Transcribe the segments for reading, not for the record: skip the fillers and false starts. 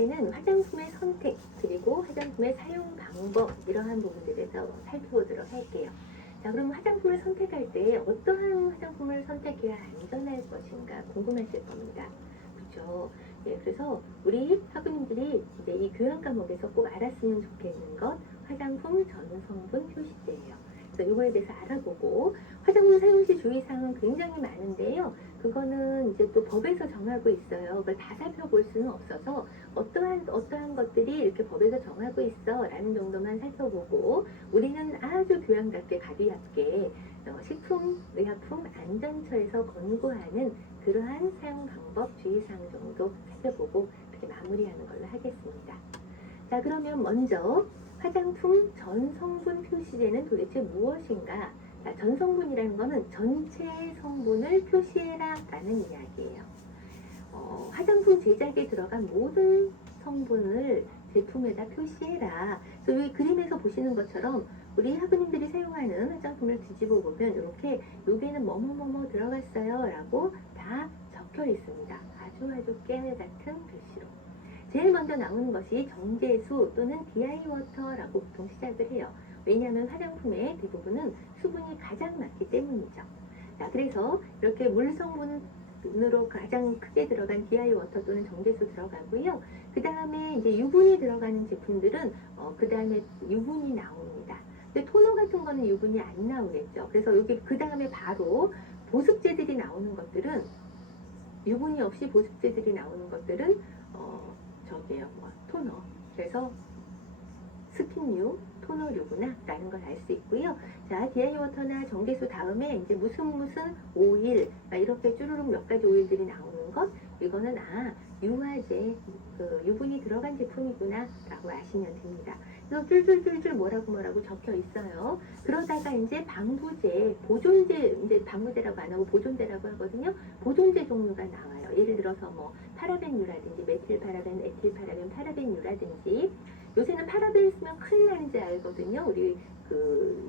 이제는 화장품의 선택 그리고 화장품의 사용 방법 이러한 부분들에 대해서 살펴보도록 할게요. 자, 그럼 화장품을 선택할 때 어떠한 화장품을 선택해야 안전할 것인가 궁금하실 겁니다. 그렇죠? 예, 그래서 우리 학우님들이 이제 이 교양 과목에서 꼭 알았으면 좋겠는 것 화장품 전성분 표시제예요. 그래서 이거에 대해서 알아보고 화장품 사용 시 주의사항은 굉장히 많은데요. 그거는 이제 또 법에서 정하고 있어요. 그걸 다 살펴볼 수는 없어서 어떠한 것들이 이렇게 법에서 정하고 있어 라는 정도만 살펴보고 우리는 아주 교양답게 가비얇게 식품의약품 안전처에서 권고하는 그러한 사용 방법 주의사항 정도 살펴보고 이렇게 마무리하는 걸로 하겠습니다. 자, 그러면 먼저 화장품 전성분 표시제는 도대체 무엇인가? 자, 전성분이라는 것은 전체 성분을 표시해라 라는 이야기예요. 화장품 제작에 들어간 모든 성분을 제품에다 표시해라. 그래서 이 그림에서 보시는 것처럼 우리 학우님들이 사용하는 화장품을 뒤집어 보면 이렇게 여기에는 뭐뭐뭐뭐 들어갔어요 라고 다 적혀 있습니다. 아주 깨알 같은 글씨로. 제일 먼저 나오는 것이 정제수 또는 디아이워터라고 보통 시작을 해요. 왜냐하면 화장품의 대부분은 수분이 가장 많기 때문이죠. 자, 그래서 이렇게 물 성분으로 가장 크게 들어간 디아이워터 또는 정제수 들어가고요. 그 다음에 이제 유분이 들어가는 제품들은 그 다음에 유분이 나옵니다. 근데 토너 같은 거는 유분이 안 나오겠죠. 그래서 여기 그 다음에 바로 보습제들이 나오는 것들은 유분이 없이 보습제들이 나오는 것들은 저기에요, 토너. 그래서 스킨류, 토너류구나 라는 걸 알 수 있고요. 자, 디아이워터나 정제수 다음에 이제 무슨 오일 이렇게 쭈루룩 몇 가지 오일들이 나오는 것 이거는 유화제, 유분이 들어간 제품이구나 라고 아시면 됩니다. 그래서 쫄쫄쫄쫄 뭐라고 적혀 있어요. 그러다가 이제 방부제, 보존제, 이제 방부제라고 안 하고 보존제라고 하거든요. 보존제 종류가 나와요. 예를 들어서 뭐 파라벤유라든지 메틸파라벤, 에틸파라벤, 파라벤유라든지 요새는 파라벤 쓰면 큰일 나는지 알거든요. 우리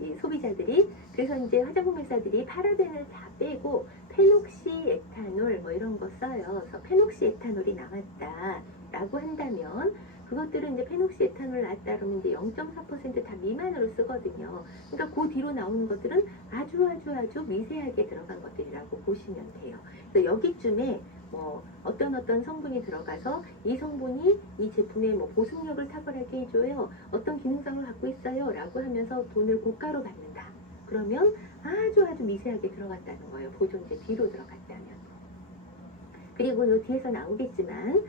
이 소비자들이. 그래서 이제 화장품 회사들이 파라벤을 다 빼고 페녹시에탄올 뭐 이런 거 써요. 그래서 페녹시에탄올이 나왔다라고 한다면 그것들은 이제 페녹시에탄올 나왔다 그러면 이제 0.4% 다 미만으로 쓰거든요. 그러니까 그 뒤로 나오는 것들은 아주 미세하게 들어간 것들이라고 보시면 돼요. 그래서 여기쯤에 뭐 어떤 성분이 들어가서 이 성분이 이 제품의 뭐 보습력을 탁월하게 해줘요. 어떤 기능성을 갖고 있어요. 라고 하면서 돈을 고가로 받는다. 그러면 아주 미세하게 들어갔다는 거예요. 보존제 뒤로 들어갔다면. 그리고 요 뒤에서 나오겠지만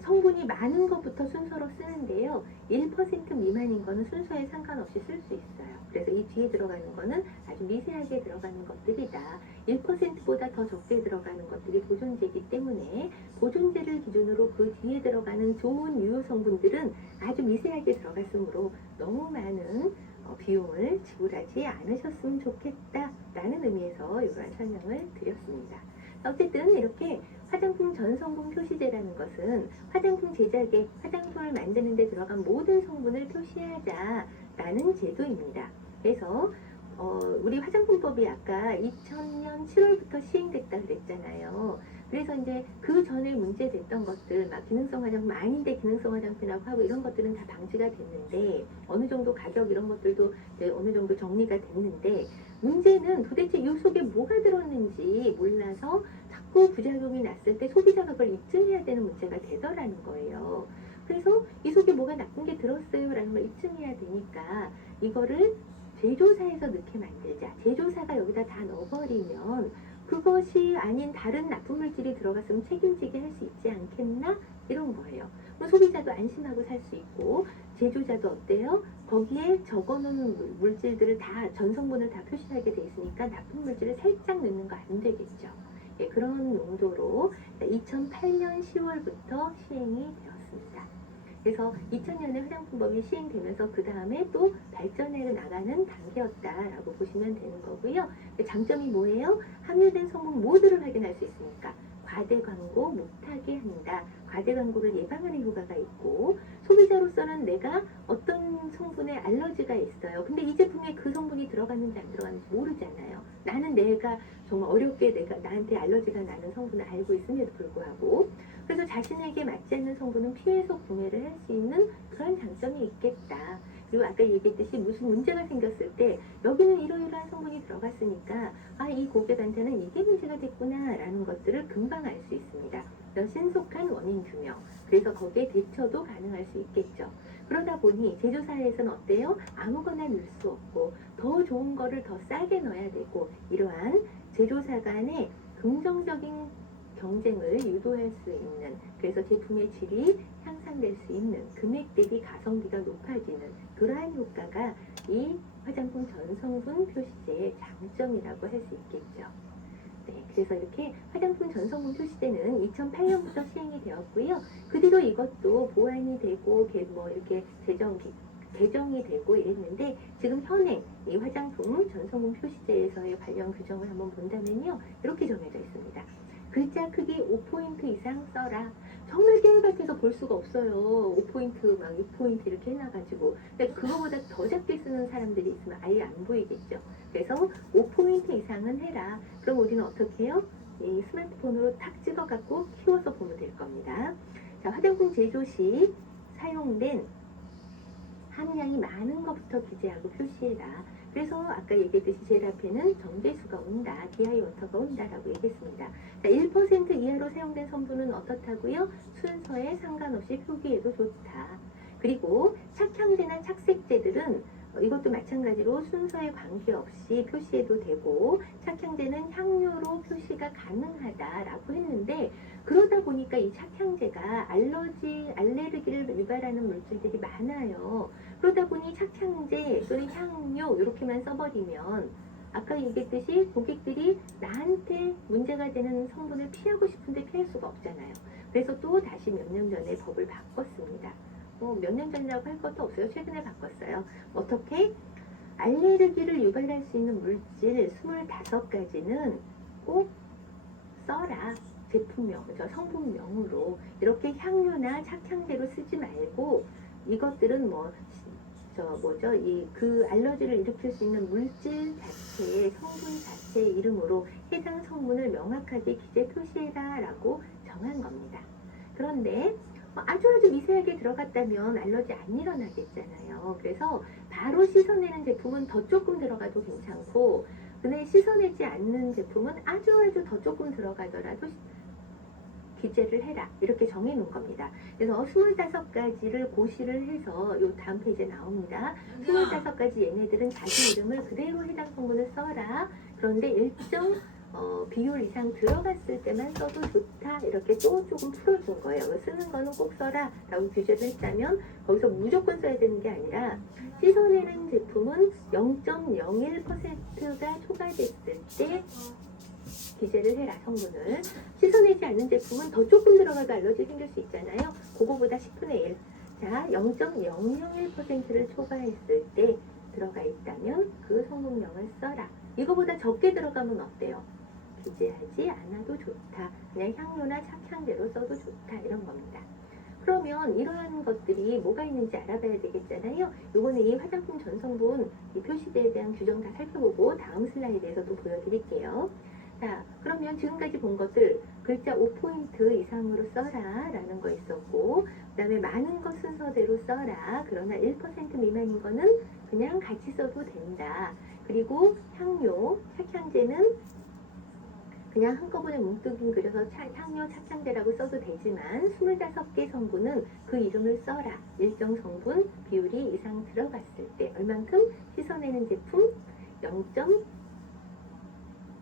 성분이 많은 것부터 순서로 쓰는데요. 1% 미만인 거는 순서에 상관없이 쓸 수 있어요. 그래서 이 뒤에 들어가는 거는 아주 미세하게 들어가는 것들이다. 1%보다 더 적게 들어가는 것들이 보존제이기 때문에 보존제를 기준으로 그 뒤에 들어가는 좋은 유효 성분들은 아주 미세하게 들어갔으므로 너무 많은 비용을 지불하지 않으셨으면 좋겠다라는 의미에서 이러한 설명을 드렸습니다. 어쨌든 이렇게 화장품 전성분 표시제라는 것은 화장품 제작에 화장품을 만드는 데 들어간 모든 성분을 표시하자라는 제도입니다. 그래서 우리 화장품법이 아까 2000년 7월부터 시행됐다 그랬잖아요. 그래서 이제 그 전에 문제됐던 것들, 막 기능성 화장품 아닌데 기능성 화장품이라고 하고 이런 것들은 다 방지가 됐는데 어느 정도 가격 이런 것들도 이제 어느 정도 정리가 됐는데 문제는 도대체 이 속에 뭐가 들었는지 몰라서 자꾸 부작용이 났을 때 소비자가 그걸 입증해야 되는 문제가 되더라는 거예요. 그래서 이 속에 뭐가 나쁜 게 들었어요 라는 걸 입증해야 되니까 이거를 제조사에서 넣게 만들자. 제조사가 여기다 다 넣어버리면 그것이 아닌 다른 나쁜 물질이 들어갔으면 책임지게 할 수 있지 않겠나? 이런 거예요. 그럼 소비자도 안심하고 살 수 있고 제조자도 어때요? 거기에 적어놓은 물질들을 다 전성분을 다 표시하게 돼 있으니까 나쁜 물질을 살짝 넣는 거 안 되겠죠. 예, 그런 용도로 2008년 10월부터 시행이 되었습니다. 그래서 2000년에 화장품법이 시행되면서 그 다음에 또 발전해 나가는 단계였다라고 보시면 되는 거고요. 장점이 뭐예요? 함유된 성분 모두를 확인할 수 있으니까 과대 광고 못하게 한다. 과대 광고를 예방하는 효과가 있고 소비자로서는 내가 어떤 성분에 알러지가 있어요. 근데 이 제품에 그 성분이 들어갔는지 안 들어갔는지 모르잖아요. 나는 내가 정말 어렵게 나한테 알러지가 나는 성분을 알고 있음에도 불구하고 그래서 자신에게 맞지 않는 성분은 피해서 구매를 할 수 있는 그런 장점이 있겠다. 그리고 아까 얘기했듯이 무슨 문제가 생겼을 때 여기는 이러이러한 성분이 들어갔으니까 아, 이 고객한테는 이게 문제가 됐구나 라는 것들을 금방 알 수 있습니다. 이런 신속한 원인 규명, 그래서 거기에 대처도 가능할 수 있겠죠. 그러다 보니 제조사에서는 어때요? 아무거나 넣을 수 없고 더 좋은 거를 더 싸게 넣어야 되고, 이러한 제조사 간의 긍정적인 경쟁을 유도할 수 있는, 그래서 제품의 질이 향상될 수 있는, 금액 대비 가성비가 높아지는 그러한 효과가 이 화장품 전성분 표시제의 장점이라고 할 수 있겠죠. 네, 그래서 이렇게 화장품 전성분 표시제는 2008년부터 시행이 되었고요. 그 뒤로 이것도 보완이 되고 뭐 이렇게 개정이 되고 이랬는데, 지금 현행 이 화장품 전성분 표시제에서의 관련 규정을 한번 본다면요, 이렇게 정해져 있습니다. 글자 크기 5포인트 이상 써라. 정말 깨알같아서 볼 수가 없어요. 5포인트 막 6포인트 이렇게 해놔가지고. 근데 그거보다 더 작게 쓰는 사람들이 있으면 아예 안 보이겠죠. 그래서 5포인트 이상은 해라. 그럼 우리는 어떻게 해요? 이 스마트폰으로 탁 찍어갖고 키워서 보면 될 겁니다. 자, 화장품 제조 시 사용된 함량이 많은 것부터 기재하고 표시해라. 그래서 아까 얘기했듯이 제일 앞에는 정제수가 온다, DI 워터가 온다라고 얘기했습니다. 자, 1% 이하로 사용된 성분은 어떻다고요? 순서에 상관없이 표기해도 좋다. 그리고 착향제나 착색제들은 이것도 마찬가지로 순서에 관계없이 표시해도 되고, 착향제는 향료로 표시가 가능하다라고 했는데, 그러다 보니까 이 착향제가 알레르기를 유발하는 물질들이 많아요. 그러다 보니 착향제 또는 향료 이렇게만 써버리면 아까 얘기했듯이 고객들이 나한테 문제가 되는 성분을 피하고 싶은데 피할 수가 없잖아요. 그래서 또 다시 몇 년 전에 법을 바꿨습니다. 몇 년 전이라고 할 것도 없어요. 최근에 바꿨어요. 어떻게? 알레르기를 유발할 수 있는 물질 25가지는 꼭 써라. 제품명, 성분명으로. 이렇게 향료나 착향제로 쓰지 말고, 이것들은 그 알러지를 일으킬 수 있는 물질 자체의 성분 자체의 이름으로 해당 성분을 명확하게 기재 표시해라 라고 정한 겁니다. 그런데 아주 미세하게 들어갔다면 알러지 안 일어나겠잖아요. 그래서 바로 씻어내는 제품은 더 조금 들어가도 괜찮고, 근데 씻어내지 않는 제품은 아주 더 조금 들어가더라도 기재를 해라, 이렇게 정해놓은 겁니다. 그래서 25가지를 고시를 해서 요 다음 페이지에 나옵니다. 25가지 얘네들은 자기 이름을 그대로 해당 성분을 써라. 그런데 일정 비율 이상 들어갔을 때만 써도 좋다, 이렇게 또 조금 풀어준 거예요. 쓰는 거는 꼭 써라 라고 규제를 했다면, 거기서 무조건 써야 되는 게 아니라 씻어내는 제품은 0.01%가 초과됐을 때 기재를 해라, 성분을. 씻어내지 않는 제품은 더 조금 들어가도 알러지 생길 수 있잖아요. 그거보다 10분의 1. 자, 0.001%를 초과했을 때 들어가 있다면 그 성분명을 써라. 이거보다 적게 들어가면 어때요? 기재하지 않아도 좋다. 그냥 향료나 착향제로 써도 좋다, 이런 겁니다. 그러면 이러한 것들이 뭐가 있는지 알아봐야 되겠잖아요. 이거는 이 화장품 전성분 이 표시제에 대한 규정 다 살펴보고 다음 슬라이드에서도 보여드릴게요. 자, 그러면 지금까지 본 것들, 글자 5포인트 이상으로 써라 라는 거 있었고, 그 다음에 많은 것 순서대로 써라, 그러나 1% 미만인 거는 그냥 같이 써도 된다. 그리고 향료, 착향제는 그냥 한꺼번에 뭉뚱이 그려서 향료, 착향제라고 써도 되지만 25개 성분은 그 이름을 써라. 일정 성분 비율이 이상 들어갔을 때 얼만큼? 씻어내는 제품 0.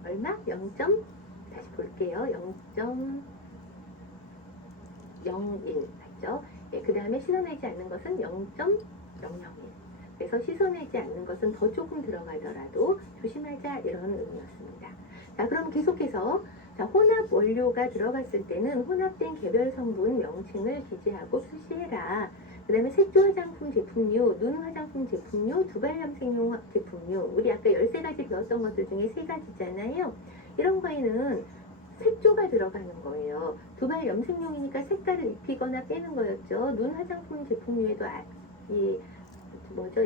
얼마? 0. 다시 볼게요. 0.01 맞죠? 예, 그 다음에 씻어내지 않는 것은 0.001. 그래서 씻어내지 않는 것은 더 조금 들어가더라도 조심하자, 이런 의미였습니다. 자, 그럼 계속해서 혼합 원료가 들어갔을 때는 혼합된 개별 성분 명칭을 기재하고 표시해라. 그 다음에 색조 화장품 제품류, 눈 화장품 제품류, 두발 염색용 제품류, 우리 아까 13가지 배웠던 것들 중에 3가지잖아요. 이런 거에는 색조가 들어가는 거예요. 두발 염색용이니까 색깔을 입히거나 빼는 거였죠. 눈 화장품 제품류에도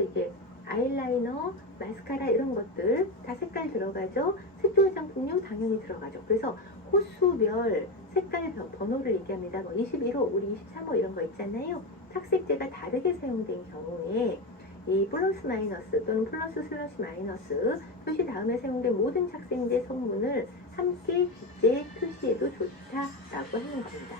이게 아이라이너, 마스카라 이런 것들 다 색깔 들어가죠. 색조 화장품류 당연히 들어가죠. 그래서 호수별 색깔 번호를 얘기합니다. 뭐 21호, 우리 23호 이런 거 있잖아요. 착색제가 다르게 사용된 경우에 이 플러스 마이너스 또는 플러스 슬러시 마이너스 표시 다음에 사용된 모든 착색제 성분을 함께 기재에 표시해도 좋다라고 하는 겁니다.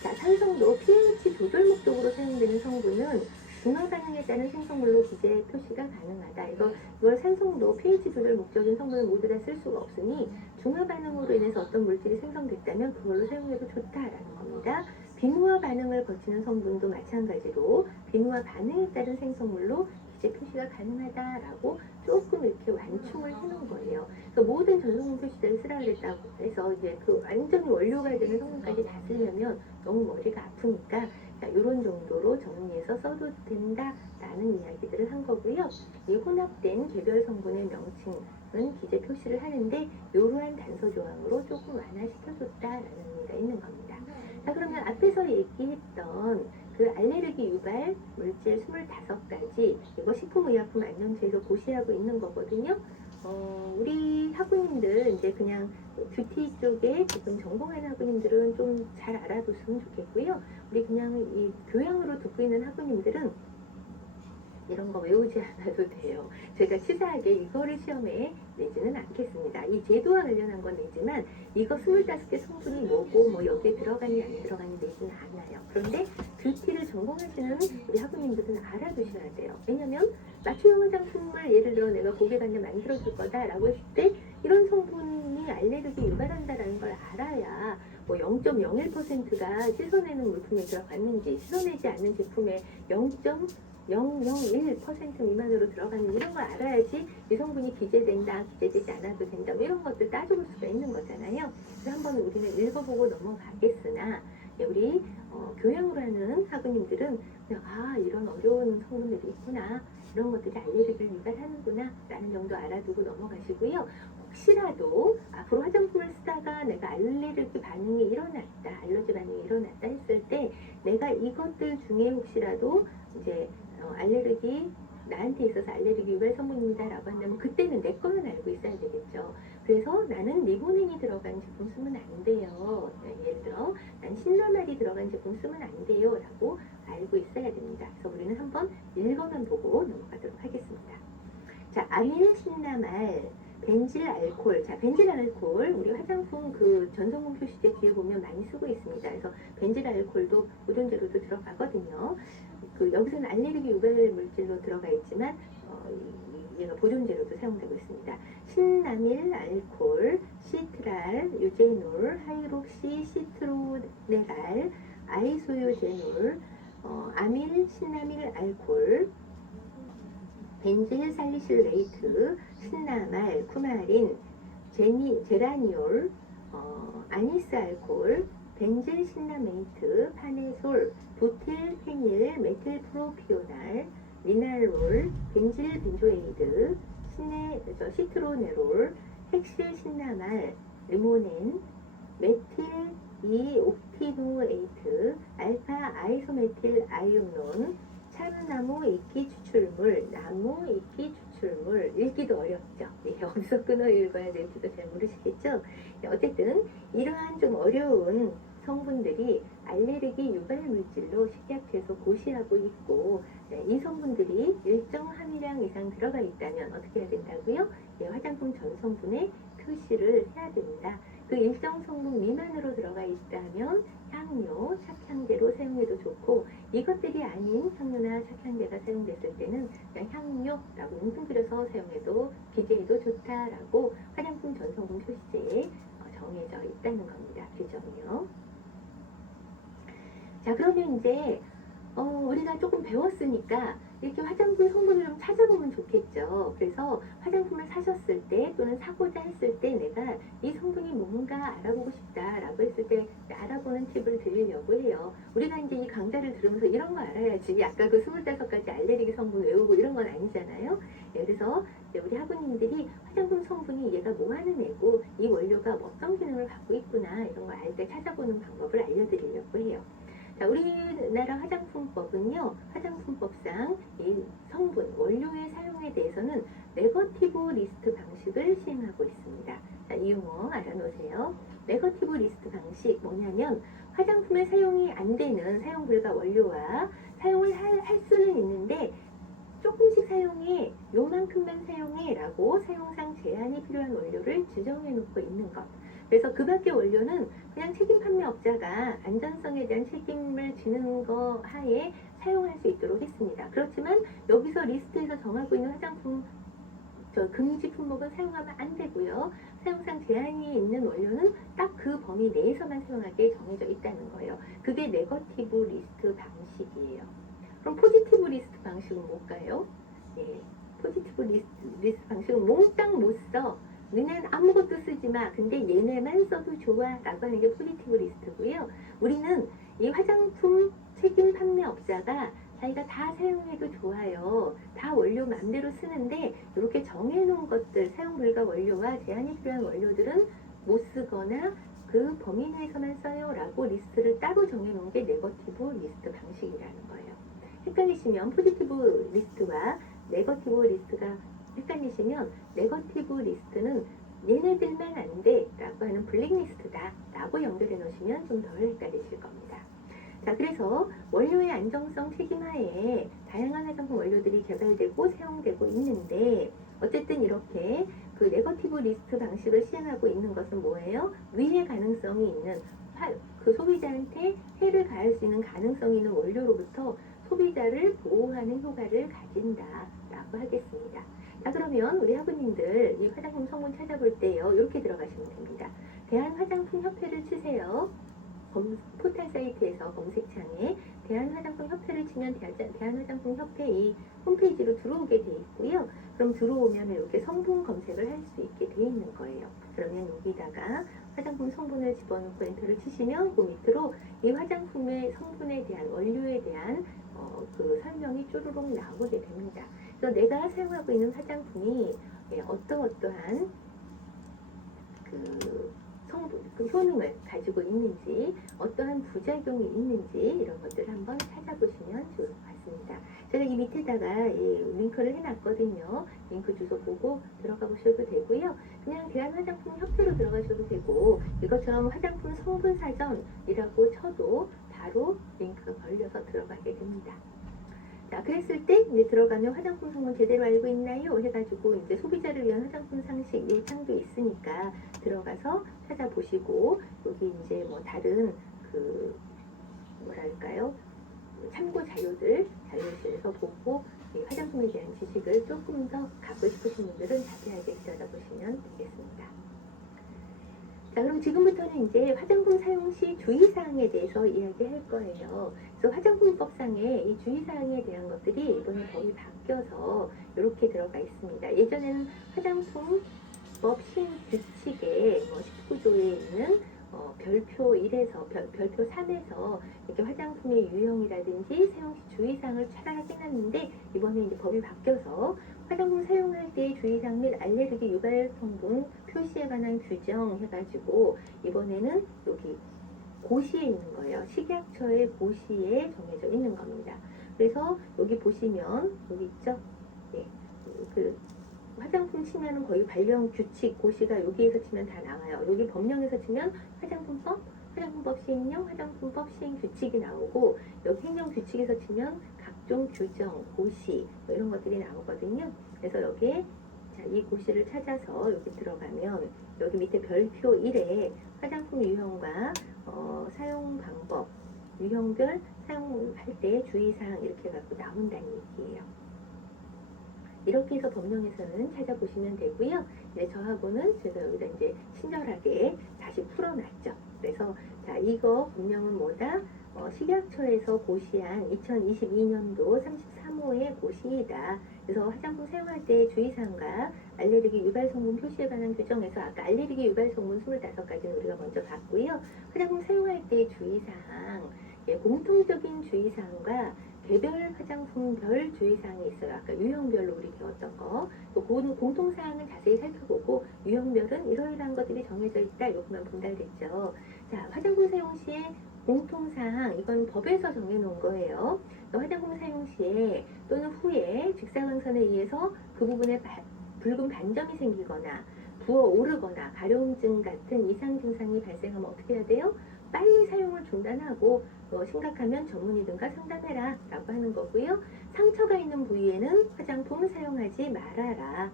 자, 산성도 pH 조절 목적으로 사용되는 성분은 중화 반응에 따른 생성물로 기재 표시가 가능하다. 이걸 산성도 pH 조절 목적인 성분을 모두 다 쓸 수가 없으니 중화 반응으로 인해서 어떤 물질이 생성됐다면 그걸로 사용해도 좋다라는 겁니다. 비누화 반응을 거치는 성분도 마찬가지로 비누화 반응에 따른 생성물로 기재 표시가 가능하다라고 조금 이렇게 완충을 해놓은 거예요. 그래서 모든 전성분 표시자를 쓰라 그랬다고 해서 이제 그 완전히 원료가 되는 성분까지 다 쓰려면 너무 머리가 아프니까 이런 정도로 정리해서 써도 된다라는 이야기들을 한 거고요. 이 혼합된 개별 성분의 명칭은 기재 표시를 하는데 이러한 단서 조항으로 조금 완화시켜줬다라는 의미가 있는 겁니다. 자, 그러면 앞에서 얘기했던 그 알레르기 유발 물질 25가지 이거 식품의약품안전처에서 고시하고 있는 거거든요. 우리 학우님들 이제 그냥 뷰티 쪽에 지금 전공하는 학우님들은 좀 잘 알아뒀으면 좋겠고요. 우리 그냥 이 교양으로 듣고 있는 학우님들은 이런 거 외우지 않아도 돼요. 제가 치사하게 이거를 시험에 내지는 않겠습니다. 이 제도와 관련한 건 내지만 이거 25개 성분이 뭐고 뭐 여기에 들어가니 안 들어가니 내지는 않아요. 그런데 뷰티를 전공하시는 우리 학우님들은 알아두셔야 돼요. 왜냐면 맞춤형 화장품을 예를 들어 내가 고객 관련 만들어줄 거다라고 했을 때 이런 성분이 알레르기 유발한다라는 걸 알아야 뭐 0.01%가 씻어내는 물품에 들어갔는지 씻어내지 않는 제품에 0.001% 미만으로 들어가는 이런 걸 알아야지 이 성분이 기재된다, 기재되지 않아도 된다, 뭐 이런 것들 따져볼 수가 있는 거잖아요. 그래서 한번 우리는 읽어보고 넘어가겠으나 우리 교양으로 하는 학우님들은 그냥 이런 어려운 성분들이 있구나, 이런 것들이 알레르기를 유발하는구나 라는 정도 알아두고 넘어가시고요. 혹시라도 앞으로 화장품을 쓰다가 내가 알레르기 반응이 일어났다, 알러지 반응이 일어났다 했을 때 내가 이것들 중에 혹시라도 이제 알레르기 나한테 있어서 알레르기 유발 성분입니다 라고 한다면 그때는 내 거는 알고 있어야 되겠죠. 그래서 나는 리고닌이 들어간 제품 쓰면 안 돼요. 예를 들어 난 신라말이 들어간 제품 쓰면 안 돼요 라고 알고 있어야 됩니다. 그래서 우리는 한번 읽어만 보고 넘어가도록 하겠습니다. 자, 아밀 신라말 벤질 알코올. 자, 벤질 알코올 우리 화장품 그 전성분 표시제 뒤에 보면 많이 쓰고 있습니다. 그래서 벤질 알코올도 보존제로도 들어가거든요. 여기서는 알레르기 유발 물질로 들어가 있지만 얘가 보존제로도 사용되고 있습니다. 신라밀 알코올, 시트랄, 유제놀, 하이록시 시트로네랄, 아이소유제놀, 아밀 신라밀 알코올, 벤질 살리실레이트, 신라말, 쿠마린, 제라니올, 아니스 알코올, 벤질 신라메이트, 파네솔, 부틸 페닐, 메틸 프로피오날, 리날롤, 벤질 벤조에이드, 시트로네롤, 헥실 신라말, 리모넨, 메틸 옥티노에이트, 알파 아이소메틸 아이오논, 참나무 이끼 추출물, 나무 이끼 추출물. 읽기도 어렵죠. 어디서 끊어 읽어야 될지도 잘 모르시겠죠. 어쨌든 이러한 좀 어려운 성분들이 알레르기 유발 물질로 식약처에서 고시하고 있고, 이 성분들이 일정 함유량 이상 들어가 있다면 어떻게 해야 된다고요? 화장품 전 성분에 표시를 해야 됩니다. 그 일정 성분 미만으로 들어가 있다면 향료, 착향제로 사용해도 좋고, 이것들이 아닌 향료나 착향제가 사용됐을 때는 그냥 향료라고 뭉뚱그려서 사용해도 기재해도 좋다라고 화장품 전성분 표시제에 정해져 있다는 겁니다. 규정이요. 자, 그러면 이제 우리가 조금 배웠으니까 이렇게 화장품 성분을 좀 찾아보면 좋겠죠. 그래서 화장품을 사셨을 때 또는 사고자 했을 때 내가 이 성분이 뭔가 알아보고 싶다라고 했을 때 알아보는 팁을 드리려고 해요. 우리가 이제 이 강좌를 들으면서 이런 거 알아야지 아까 그 25가지 알레르기 성분 외우고 이런 건 아니잖아요. 그래서 우리 학우님들이 화장품 성분이 얘가 뭐 하는 애고 이 원료가 어떤 기능을 갖고 있구나 이런 걸 알 때 찾아보는 방법을 알려드리려고 해요. 자, 우리나라 화장품법은요, 화장품법상 이 성분, 원료의 사용에 대해서는 네거티브 리스트 방식을 시행하고 있습니다. 자, 이 용어 알아놓으세요. 네거티브 리스트 방식 뭐냐면 사용 불가 원료와 사용을 할 수는 있는데 조금씩 사용해, 요만큼만 사용해 라고 사용상 제한이 필요한 원료를 지정해 놓고 있는 것. 그래서 그 밖의 원료는 그냥 책임 판매업자가 안전성에 대한 책임을 지는 거 하에 사용할 수 있도록 했습니다. 그렇지만 여기서 리스트에서 정하고 있는 화장품 금지 품목은 사용하면 안 되고요. 사용상 제한이 있는 원료는 딱 그 범위 내에서만 사용하게 정해져 있다는 거예요. 그게 네거티브 리스트 방식이에요. 그럼 포지티브 리스트 방식은 뭘까요? 네, 포지티브 리스트 방식은 몽땅 못 써. 너네는 아무것도 쓰지 마. 근데 얘네만 써도 좋아. 라고 하는 게 포지티브 리스트고요. 우리는 이 화장품 책임 판매업자가 자기가 다 사용해도 좋아요. 다 원료 맘대로 쓰는데 이렇게 정해놓은 것들, 사용 불가 원료와 제한이 필요한 원료들은 못 쓰거나 그 범위 내에서만 써요. 라고 리스트를 따로 정해놓은 게 네거티브 리스트 방식이라는 거예요. 헷갈리시면 포지티브 리스트와 네거티브 리스트가 헷갈리시면 네거티브 리스트는 얘네들만 안 돼 라고 하는 블랙리스트다 라고 연결해 놓으시면 좀 덜 헷갈리실 겁니다. 자, 그래서 원료의 안정성 책임하에 다양한 화장품 원료들이 개발되고 사용되고 있는데 어쨌든 이렇게 그 네거티브 리스트 방식을 시행하고 있는 것은 뭐예요? 위해 가능성이 있는 그 소비자한테 해를 가할 수 있는 가능성이 있는 원료로부터 소비자를 보호하는 효과를 가진다라고 하겠습니다. 자, 그러면 우리 학우님들 이 화장품 성분 찾아볼 때요. 이렇게 들어가시면 됩니다. 대한화장품협회를 치세요. 포털 사이트에서 검색창에 대한화장품협회를 치면 대한화장품협회 이 홈페이지로 들어오게 돼 있고요. 그럼 들어오면 이렇게 성분 검색을 할 수 있게 돼 있는 거예요. 그러면 여기다가 화장품 성분을 집어넣고 엔터를 치시면 그 밑으로 이 화장품의 성분에 대한 원료에 대한 그 설명이 쪼르륵 나오게 됩니다. 그래서 내가 사용하고 있는 화장품이 어떠한 그 성분, 그 효능을 가지고 있는지, 어떠한 부작용이 있는지 이런 것들을 한번 찾아보시면 좋을 것 같습니다. 제가 이 밑에다가 링크를 해놨거든요. 링크 주소 보고 들어가 보셔도 되고요. 그냥 대한화장품협회로 들어가셔도 되고 이것처럼 화장품 성분사전이라고 쳐도 바로 링크가 걸려서 들어가게 됩니다. 자, 그랬을 때 이제 들어가면 화장품 성분 제대로 알고 있나요? 해가지고 이제 소비자를 위한 화장품 상식 예창도 있으니까 들어가서 찾아보시고 여기 이제 뭐 다른 그 뭐랄까요? 참고 자료실에서 보고 이 화장품에 대한 지식을 조금 더 갖고 싶으신 분들은 자세하게 들여다보시면 되겠습니다. 자, 그럼 지금부터는 이제 화장품 사용 시 주의사항에 대해서 이야기할 거예요. 그래서 화장품법상의 이 주의사항에 대한 것들이 이번에 법이 바뀌어서 이렇게 들어가 있습니다. 예전에는 화장품법 신규칙에 19조에 있는 별표 1에서 별표 3에서 이렇게 화장품의 유형이라든지 사용 시 주의사항을 차라락 해놨는데 이번에 이제 법이 바뀌어서 화장품 사용할 때의 주의사항 및 알레르기 유발 성분 표시에 관한 규정 해가지고 이번에는 여기 고시에 있는 거예요. 식약처의 고시에 정해져 있는 겁니다. 그래서 여기 보시면 여기 있죠? 네, 그 화장품 치면은 거의 관련 규칙 고시가 여기에서 치면 다 나와요. 여기 법령에서 치면 화장품법, 화장품법 시행령, 화장품법 시행 규칙이 나오고 여기 행정 규칙에서 치면 각종 규정, 고시 뭐 이런 것들이 나오거든요. 그래서 여기에 자, 이 고시를 찾아서 여기 들어가면 여기 밑에 별표 1에 화장품 유형과 사용 방법, 유형별 사용할 때 주의사항 이렇게 갖고 나온다는 얘기예요. 이렇게 해서 법령에서는 찾아보시면 되고요. 네, 저하고는 제가 여기다 이제 친절하게 다시 풀어놨죠. 그래서 자, 이거 법령은 뭐다? 식약처에서 고시한 2022년도 33호의 고시이다. 그래서 화장품 사용할 때 주의사항과 알레르기 유발 성분 표시에 관한 규정에서 아까 알레르기 유발 성분 25가지는 우리가 먼저 봤고요. 화장품 사용할 때 주의사항, 공통적인 주의사항과 개별 화장품별 주의사항이 있어요. 아까 유형별로 우리 배웠던 거. 공통사항은 자세히 살펴보고 유형별은 이러이러한 것들이 정해져 있다. 이것만 분달됐죠. 자, 화장품 사용 시에 공통사항, 이건 법에서 정해놓은 거예요. 화장품 사용 시에 또는 후에 직사광선에 의해서 그 부분에 붉은 반점이 생기거나 부어오르거나 가려움증 같은 이상 증상이 발생하면 어떻게 해야 돼요? 빨리 사용을 중단하고 심각하면 전문의든가 상담해라 라고 하는 거고요. 상처가 있는 부위에는 화장품 사용하지 말아라.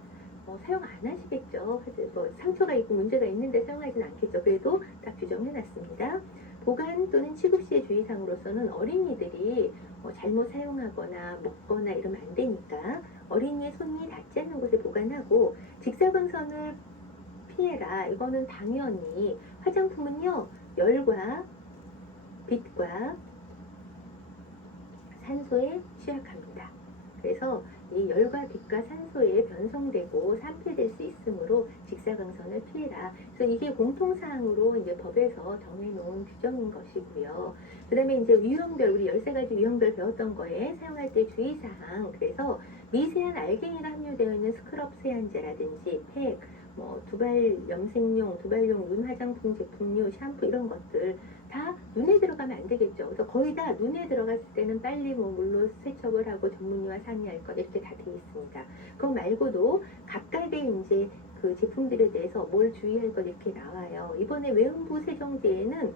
사용 안 하시겠죠. 상처가 있고 문제가 있는데 사용하진 않겠죠. 그래도 딱 규정해놨습니다. 보관 또는 취급 시의 주의사항으로서는 어린이들이 잘못 사용하거나 먹거나 이러면 안 되니까 어린이의 손이 닿지 않는 곳에 보관하고 직사광선을 피해라. 이거는 당연히 화장품은요, 열과 빛과 산소에 취약합니다. 그래서 이 열과 빛과 산소에 변성되고 산패될 수 있으므로 직사광선을 피해라. 그래서 이게 공통사항으로 이제 법에서 정해놓은 규정인 것이고요. 그 다음에 이제 유형별, 우리 13가지 유형별 배웠던 거에 사용할 때 주의사항. 그래서 미세한 알갱이가 함유되어 있는 스크럽 세안제라든지 팩, 두발 염색용, 두발용 눈 화장품 제품류, 샴푸 이런 것들 다 눈에 들어가면 안 되겠죠. 그래서 거의 다 눈에 들어갔을 때는 빨리 물로 세척을 하고 전문의와 상의할 것 이렇게 다 되어 있습니다. 그거 말고도 각각의 이제 그 제품들에 대해서 뭘 주의할 것 이렇게 나와요. 이번에 외음부 세정제에는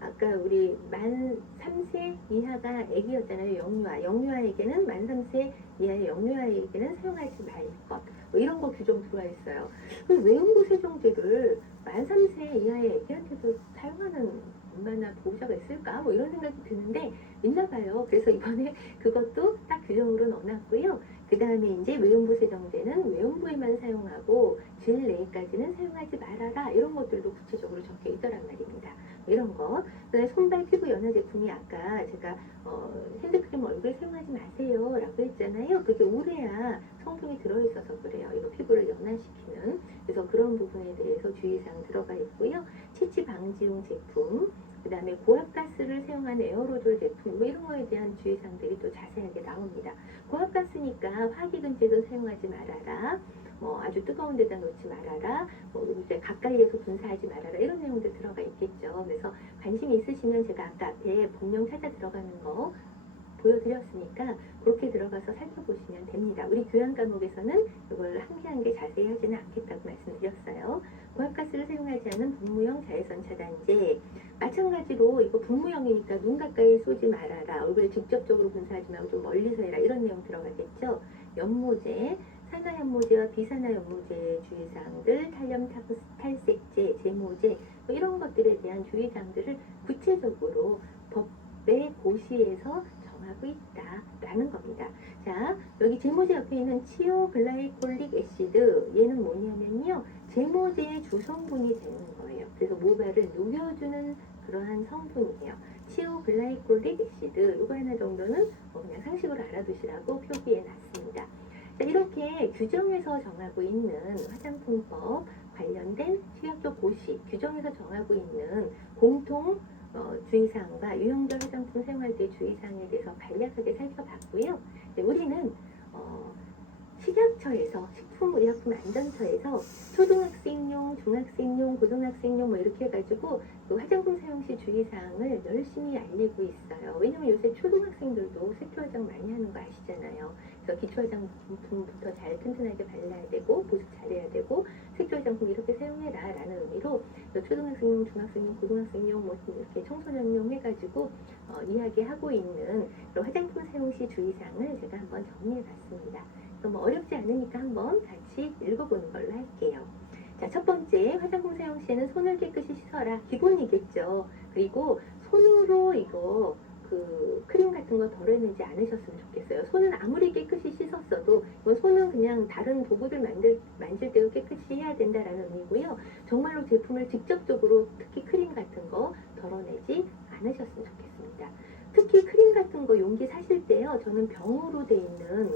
아까 우리 만 3세 이하가 애기였잖아요. 영유아에게는 만 3세 이하의 영유아에게는 사용하지 말 것. 이런 거 규정 들어와 있어요. 외음부 세정제를 만 3세 이하의 애기한테도 사용하는 엄마나 보호자가 있을까? 이런 생각이 드는데 있나 봐요. 그래서 이번에 그것도 딱 규정으로 넣어놨고요. 그 다음에 이제 외음부 세정제는 외음부에만 사용하고 주일 내에까지는 사용하지 말아라. 이런 것들도 구체적으로 적혀 있더란 말입니다. 이런 거. 그다음에 손발 피부 연화 제품이 아까 제가 핸드크림 얼굴에 사용하지 마세요 라고 했잖아요. 그게 우레아 성분이 들어있어서 그래요. 이거 피부를 연화시키는. 그래서 그런 부분에 대해서 주의사항 들어가 있고요. 치치 방지용 제품, 그 다음에 고압가스를 사용한 에어로졸 제품 이런 거에 대한 주의사항들이 또 자세하게 나옵니다. 고압가스니까 화기근제도 사용하지 말아라. 아주 뜨거운 데다 놓지 말아라. 이제 가까이에서 분사하지 말아라. 이런 내용들 들어가 있겠죠. 그래서 관심이 있으시면 제가 아까 앞에 본명 찾아 들어가는 거 보여드렸으니까 그렇게 들어가서 살펴보시면 됩니다. 우리 교양 과목에서는 이걸 한 개 한 개 자세히 하지는 않겠다고 말씀드렸어요. 고압가스를 사용하지 않은 분무형 자외선 차단제. 마찬가지로 이거 분무형이니까 눈 가까이 쏘지 말아라. 얼굴에 직접적으로 분사하지 말고 좀 멀리서 해라. 이런 내용 들어가겠죠. 연모제, 산화연모제와 비산화연모제의 주의사항들, 탈염 탈색제, 제모제 이런 것들에 대한 주의사항들을 구체적으로 법의 고시에서 정하고 있다라는 겁니다. 자, 여기 제모제 옆에 있는 치오글라이콜릭 애시드 얘는 뭐냐면요. 제모제의 주성분이 되는 거예요. 그래서 모발을 녹여주는 그러한 성분이에요. 치오글라이콜릭 애시드 이거 하나 정도는 그냥 상식으로 알아두시라고 표기해 놨습니다. 자, 이렇게 규정에서 정하고 있는 화장품법 관련된 식약처 고시 규정에서 정하고 있는 공통 주의사항과 유형별 화장품 사용할 때 주의사항에 대해서 간략하게 살펴봤고요. 우리는 식약처에서 식품의약품안전처에서 초등학생용, 중학생용, 고등학생용 이렇게 해가지고 그 화장품 사용 시 주의사항을 열심히 알리고 있어요. 왜냐면 요새 초등학생들도 색조화장 많이 하는 거 아시잖아요. 그래서 기초화장품부터 잘 튼튼하게 발라야 되고 보습 잘해야 되고 색조화장품 이렇게 사용해라 라는 의미로 초등학생용, 중학생용, 고등학생용 이렇게 청소년용 해가지고 이야기하고 있는 화장품 사용 시 주의사항을 제가 한번 정리해봤습니다. 너무 어렵지 않으니까 한번 같이 읽어보는 걸로 할게요. 자, 첫 번째, 화장품 사용 시에는 손을 깨끗이 씻어라. 기본이겠죠. 그리고 손으로 이거 크림 같은 거 덜어내지 않으셨으면 좋겠어요. 손은 아무리 깨끗이 씻었어도 이건 손은 그냥 다른 도구들 만질 때도 깨끗이 해야 된다라는 의미고요. 정말로 제품을 직접적으로 특히 크림 같은 거 덜어내지 않으셨으면 좋겠습니다. 특히 크림 같은 거 용기 사실 때요. 저는 병으로 돼 있는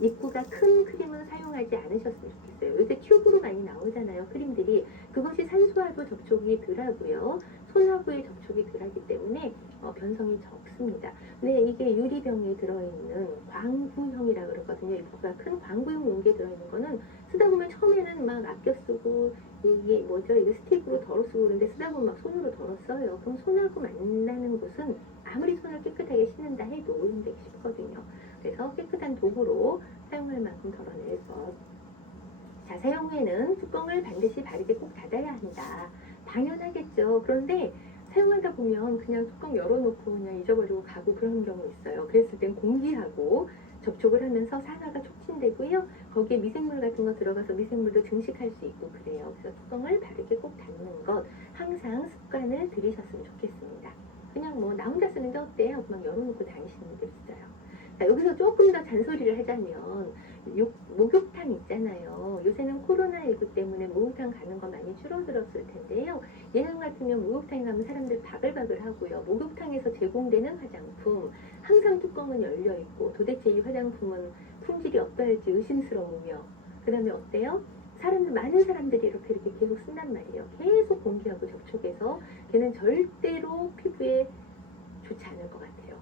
입구가 큰 크림은 사용하지 않으셨으면 좋겠어요. 요새 튜브로 많이 나오잖아요. 크림들이. 그것이 산소와도 접촉이 덜하고요. 손하고의 접촉이 덜하기 때문에 변성이 적습니다. 근데 이게 유리병에 들어있는 광구형이라고 그러거든요. 입구가 큰 광구형 용기에 들어있는 거는 쓰다 보면 처음에는 막 아껴 쓰고 이게 뭐죠? 이거 스틱으로 덜어 쓰고 그러는데 쓰다 보면 막 손으로 덜어 써요. 그럼 손하고 만나는 곳은 아무리 손을 깨끗하게 씻는다 해도 오염되기 쉽거든요. 그래서 깨끗한 도구로 사용할 만큼 덜어낼 것. 자, 사용 후에는 뚜껑을 반드시 바르게 꼭 닫아야 한다. 당연하겠죠. 그런데 사용하다 보면 그냥 뚜껑 열어놓고 그냥 잊어버리고 가고 그런 경우 있어요. 그랬을 땐 공기하고 접촉을 하면서 산화가 촉진되고요. 거기에 미생물 같은 거 들어가서 미생물도 증식할 수 있고 그래요. 그래서 뚜껑을 바르게 꼭 닫는 것 항상 습관을 들이셨으면 좋겠습니다. 그냥 뭐 나 혼자 쓰는데 어때요? 막 열어놓고 다니시는 분들 있어요. 자, 여기서 조금 더 잔소리를 하자면 목욕탕 있잖아요. 요새는 코로나19 때문에 목욕탕 가는 거 많이 줄어들었을 텐데요. 예전 같으면 목욕탕에 가면 사람들 바글바글 하고요. 목욕탕에서 제공되는 화장품 항상 뚜껑은 열려 있고 도대체 이 화장품은 품질이 어떠할지 의심스러우며 그 다음에 어때요? 많은 사람들이 이렇게 계속 쓴단 말이에요. 계속 공기하고 접촉해서 걔는 절대로 피부에 좋지 않을 것 같아요.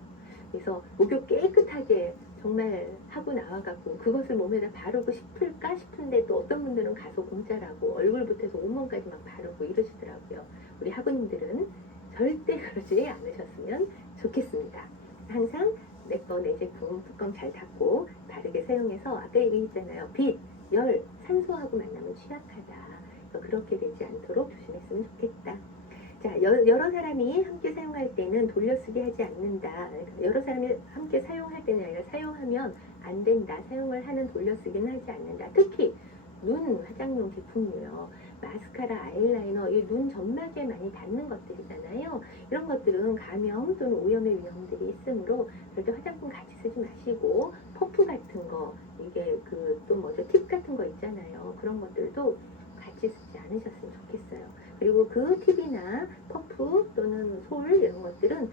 그래서 목욕 깨끗하게 정말 하고 나와갖고 그것을 몸에다 바르고 싶을까 싶은데 또 어떤 분들은 가서 공짜라고 얼굴부터 해서 온몸까지 막 바르고 이러시더라고요. 우리 학우님들은 절대 그러지 않으셨으면 좋겠습니다. 항상 내 제품 뚜껑 잘 닫고 바르게 사용해서 아까 얘기했잖아요. 빛, 열, 산소하고 만나면 취약하다. 그렇게 되지 않도록 조심했으면 좋겠다. 자, 여러 사람이 함께 사용할 때는 돌려쓰기 하지 않는다. 여러 사람이 함께 사용할 때는 아니라 사용하면 안 된다. 사용을 하는 돌려쓰기는 하지 않는다. 특히 눈 화장용 제품이요. 마스카라, 아이라이너, 이 눈 점막에 많이 닿는 것들이잖아요. 이런 것들은 감염 또는 오염의 위험들이 있으므로 절대 화장품 같이 쓰지 마시고 퍼프 같은 거, 이게 또 뭐죠? 팁 같은 거 있잖아요. 그런 것들도 같이 쓰지 않으셨으면 좋겠어요. 그리고 그 팁이나 퍼프 또는 솔 이런 것들은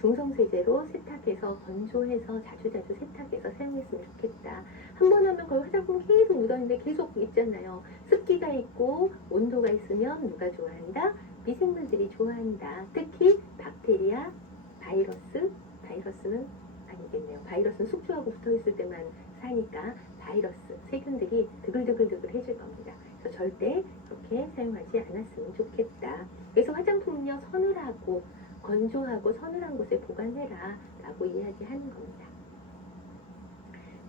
중성세제로 세탁해서 건조해서 자주 세탁해서 사용했으면 좋겠다. 한 번 하면 거의 화장품 계속 묻었는데 계속 있잖아요. 습기가 있고 온도가 있으면 누가 좋아한다? 미생물들이 좋아한다. 특히 박테리아, 바이러스는 아니겠네요. 바이러스는 숙주하고 붙어있을 때만 사니까 바이러스, 세균들이 드글드글 해줄 겁니다. 그래서 절대 그렇게 사용하지 않았으면 좋겠다. 그래서 화장품은요, 서늘하고 건조하고 서늘한 곳에 보관해라 라고 이야기하는 겁니다.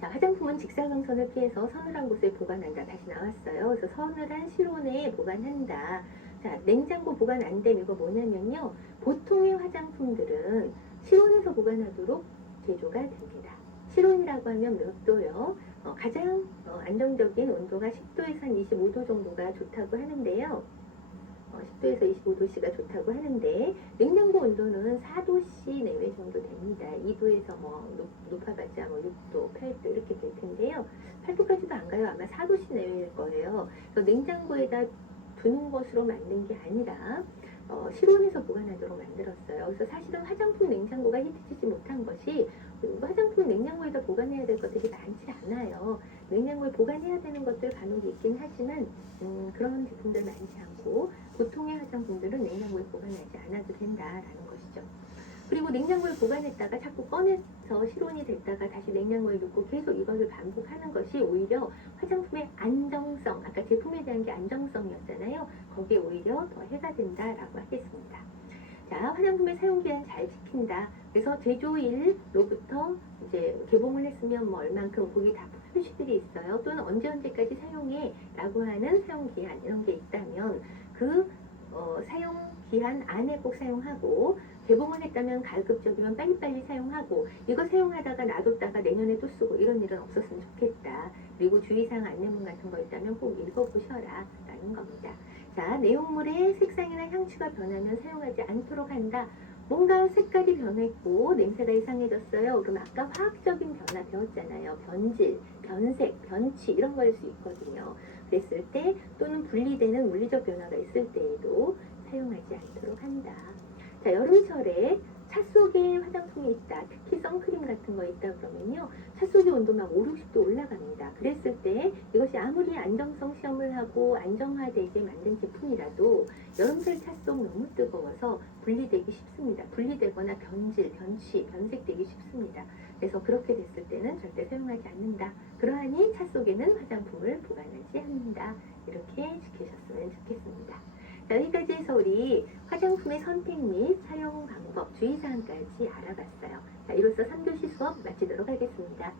자, 화장품은 직사광선을 피해서 서늘한 곳에 보관한다. 다시 나왔어요. 그래서 서늘한 실온에 보관한다. 자, 냉장고 보관 안 됨. 이거 뭐냐면요. 보통의 화장품들은 실온에서 보관하도록 제조가 됩니다. 실온이라고 하면 몇 도요? 가장 안정적인 온도가 10도에서 한 25도 정도가 좋다고 하는데요. 10도에서 25도씨가 좋다고 하는데 냉장고 온도는 4도씨 내외 정도 됩니다. 2도에서 높아봤자 6도, 8도 이렇게 될 텐데요. 8도까지도 안 가요. 아마 4도씨 내외일 거예요. 그래서 냉장고에다 두는 것으로 만든 게 아니라 실온에서 보관하도록 만들었어요. 그래서 사실은 화장품 냉장고가 히트치지 못한 것이 화장품 냉장고에다 보관해야 될 것들이 많지 않아요. 냉장고에 보관해야 되는 것들 간혹 있긴 하지만 그런 제품들 많지 않고 보통의 화장품들은 냉장고에 보관하지 않아도 된다라는 것이죠. 그리고 냉장고에 보관했다가 자꾸 꺼내서 실온이 됐다가 다시 냉장고에 넣고 계속 이것을 반복하는 것이 오히려 화장품의 안정성, 아까 제품에 대한 게 안정성이었잖아요. 거기에 오히려 더 해가 된다라고 하겠습니다. 자, 화장품의 사용기한 잘 지킨다. 그래서 제조일로부터 이제 개봉을 했으면 얼만큼 거기 다 표시들이 있어요. 또는 언제까지 사용해 라고 하는 사용기한 이런 게 있다면 사용기한 안에 꼭 사용하고 개봉을 했다면 가급적이면 빨리빨리 사용하고 이거 사용하다가 놔뒀다가 내년에 또 쓰고 이런 일은 없었으면 좋겠다. 그리고 주의사항 안내문 같은 거 있다면 꼭 읽어보셔라 라는 겁니다. 자, 내용물의 색상이나 향취가 변하면 사용하지 않도록 한다. 뭔가 색깔이 변했고 냄새가 이상해졌어요. 그럼 아까 화학적인 변화 배웠잖아요. 변질, 변색, 변취 이런 거 할 수 있거든요. 그랬을 때 또는 분리되는 물리적 변화가 있을 때에도 사용하지 않도록 한다. 자, 여름철에 차 속에 화장품이 있다. 특히 선크림 같은 거 있다 그러면요. 차 속의 온도 막 5, 60도 올라갑니다. 그랬을 때 이것이 아무리 안정성 시험을 하고 안정화되게 만든 제품이라도 여름철 차 속 너무 뜨거워서 분리되기 쉽습니다. 분리되거나 변질, 변취, 변색되기 쉽습니다. 그래서 그렇게 됐을 때는 절대 사용하지 않는다. 그러하니 차 속에는 화장품을 보관하지 않는다. 이렇게 지키셨으면 좋겠습니다. 자, 여기까지 해서 우리 화장품의 선택 및 사용 방법, 주의사항까지 알아봤어요. 자, 이로써 3교시 수업 마치도록 하겠습니다.